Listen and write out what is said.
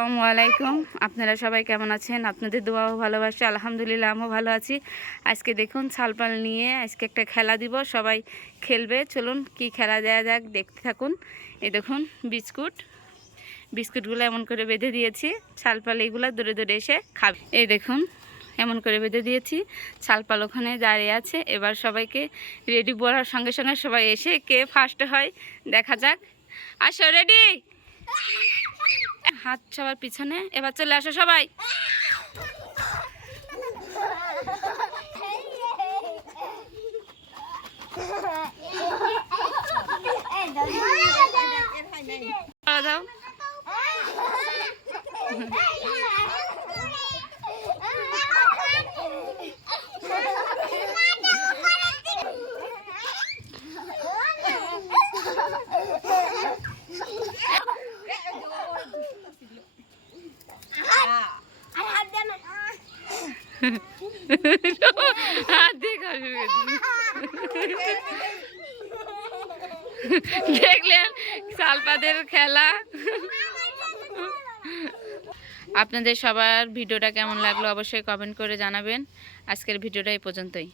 আসসালামু আলাইকুম। আপনারা সবাই কেমন আছেন? আপনাদের দোয়া ও ভালোবাসা আলহামদুলিল্লাহ আমিও ভালো আছি। আজকে দেখুন ছালপাল নিয়ে আজকে একটা খেলা দিব, সবাই খেলবে। চলুন কি খেলা দেয়া যাক, দেখতে থাকুন। এই দেখুন বিস্কুটগুলো এমন করে বেঁধে দিয়েছি, ছালপাল এইগুলো দূরে দূরে এসে খাবে। এই দেখুন এমন করে বেঁধে দিয়েছি, ছালপাল ওখানে দাঁড়িয়ে আছে। এবার সবাইকে রেডি বলার সঙ্গে সঙ্গে সবাই এসে কে ফার্স্ট হয় দেখা যাক। আসো, রেডি, হাত সবার পিছনে। এবার চলে আসো সবাই। দাও দেখলেন সালপাদের খেলা। আপনাদের সবার ভিডিওটা কেমন লাগলো অবশ্যই কমেন্ট করে জানাবেন। আজকের ভিডিওটা এই পর্যন্তই।